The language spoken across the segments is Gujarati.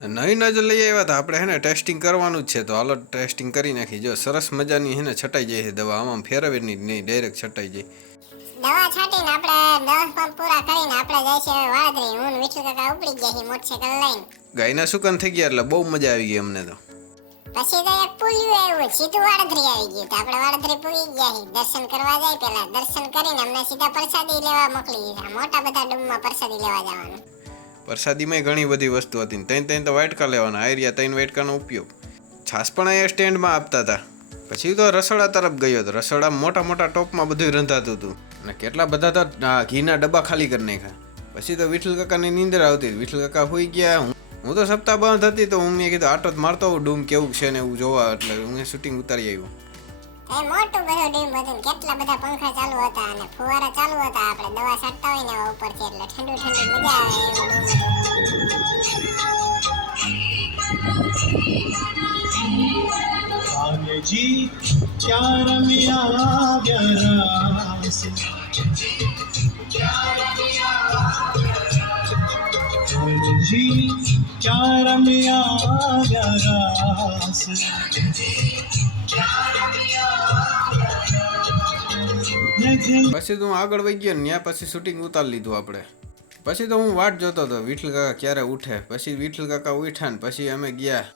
નવી નજર લઈ આવ્યા હતા આપણે હેને ટેસ્ટિંગ કરવાનું જ છે તો હાલો ટેસ્ટિંગ કરી નાખી જો સરસ મજાની હેને છટાઈ જાય છે દવા આમાં ફેરવી નહીં ડાયરેક્ટ છટાઈ જાય દવા છાંટીને આપણે 10 પંપ પૂરા કરીને આપણે જઈશે વાળદરી હું વિઠ્ઠલ કાકા ઉપડી ગયા છે મોટરસાઇકલ લઈને ગાયના સુકન થઈ ગયા એટલે બહુ મજા આવી ગઈ અમને તો પછી તો એક પુલિયું આવ્યું સીધું વાળદરી આવી ગયું તો આપણે વાળદરી પૂરી ગયા છે દર્શન કરવા જાય પહેલા દર્શન કરીને અમને સીધા પ્રસાદી લેવા મોકલી દીધા મોટા બધા ડૂમમાં પ્રસાદી લેવા જવાનું પ્રસાદીમાં ઘણી બધી વસ્તુ હતી ત્રણ તો વાટકા લેવાના આયરિયા 3 વાટકાનો ઉપયોગ છાસ પણ અહીંયા સ્ટેન્ડમાં આપતા હતા પછી તો રસોડા તરફ ગયો હતો રસોડા મોટા મોટા ટોપમાં બધું રંધાતું હતું અને કેટલા બધા તો ઘીના ડબ્બા ખાલી કરી નાખ્યા પછી તો વિઠ્ઠલ કાકાની નીંદર આવતી વિઠ્ઠલ કાકા હોઈ ગયા હું તો સપ્તાહ બંધ હતી તો હું મેં કીધું આટો જ મારતો હોઉં ડૂમ કેવું છે ને એવું જોવા એટલે હું શૂટિંગ ઉતારી આવ્યો મોટું બધું ડૂમ હતું કેટલા બધા પંખા ચાલુ હતા અને ફુવારા ચાલુ હતા આપણે દવા છાંટતા હોય ને ઉપરથી એટલે ઠંડુ ઠંડુ મજા આવે એવું जी क्या रमिया रास जी क्या रमिया रास પછી તો હું આગળ વહી ગયો ને ત્યાં પછી શૂટિંગ ઉતારી લીધું આપણે પછી તો હું વાટ જોતો હતો વિઠ્ઠલ કાકા ક્યારે ઉઠે પછી વિઠ્ઠલ કાકા ઉઠ્યા ને પછી અમે ગયા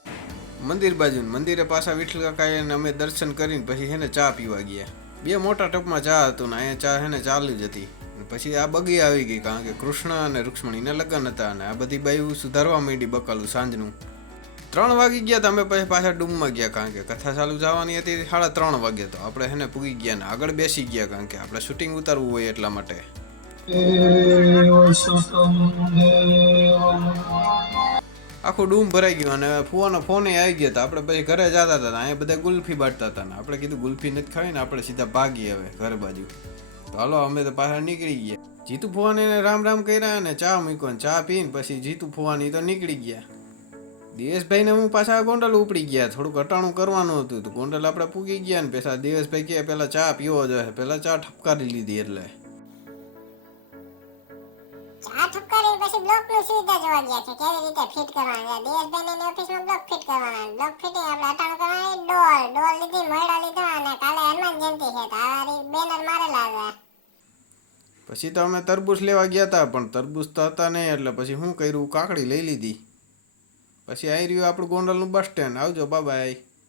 મંદિર બાજુ મંદિરે પાછા વિઠ્ઠલ કાકાએ અમે દર્શન કરીને પછી હેને ચા પીવા ગયા બે મોટા ટપમાં ચા હતું ને અહીંયા ચા હેને ચાલુ જ હતી પછી આ બગી આવી ગઈ કારણ કે કૃષ્ણ અને રૂક્ષ્મણીના લગ્ન હતા અને આ બધી બાયું સુધારવા માંડી બકાલું સાંજનું 3 વાગી ગયા તો અમે પછી પાછા ડૂમમાં ગયા કારણ કે કથા ચાલુ જવાની હતી 3:30 વાગે તો આપણે હેને પૂગી ગયા ને આગળ બેસી ગયા કારણ કે આપણે શૂટિંગ ઉતારવું હોય એટલા માટે આખું ડૂમ ભરાઈ ગયું અને ફુવાનો ફોન આવી ગયો તો આપણે પછી ઘરે જતા હતા અહીંયા બધા ગુલ્ફી બાટતા હતા ને આપણે કીધું ગુલ્ફી નથી ખાવી ને આપણે સીધા ભાગી હવે ઘર બાજુ તો હાલો અમે તો પાછા નીકળી ગયા જીતુ ફુવાને રામ રામ કર્યા અને ચા મૂક્યો ને ચા પીને પછી જીતુ ફુવાની તો નીકળી ગયા દિવેશભાઈને હું પાછા ગોંડલ ઉપડી ગયા થોડુંક અટાણું કરવાનું હતું તો ગોંડલ આપણે પૂગી ગયા ને પેલા દિવેશભાઈ કહે પેલા ચા પીવો જોઈએ પેલા ચા ઠપકારી લીધી એટલે ચા ઠપકારી પછી બ્લોકનું સુવિધા જોવા ગયા છે કેવી રીતે ફિટ કરવાના દિવેશભાઈની ઓફિસમાં બ્લોક ફિટ કરવાના બ્લોક ફિટિંગ આપણે અટાણું કરવાની ડોલ લીધી મોયડા લીધા અને કાલે હનુમાન જયંતિ છે તો આ બેનર મારેલા હતા પછી તો અમે તરબૂચ લેવા ગયા હતા પણ તરબૂચ તો હતા નહીં એટલે પછી શું કર્યું કાકડી લઈ લીધી પછી આવી રહ્યું આપણું ગોંડલનું બસ સ્ટેન્ડ આવજો બાય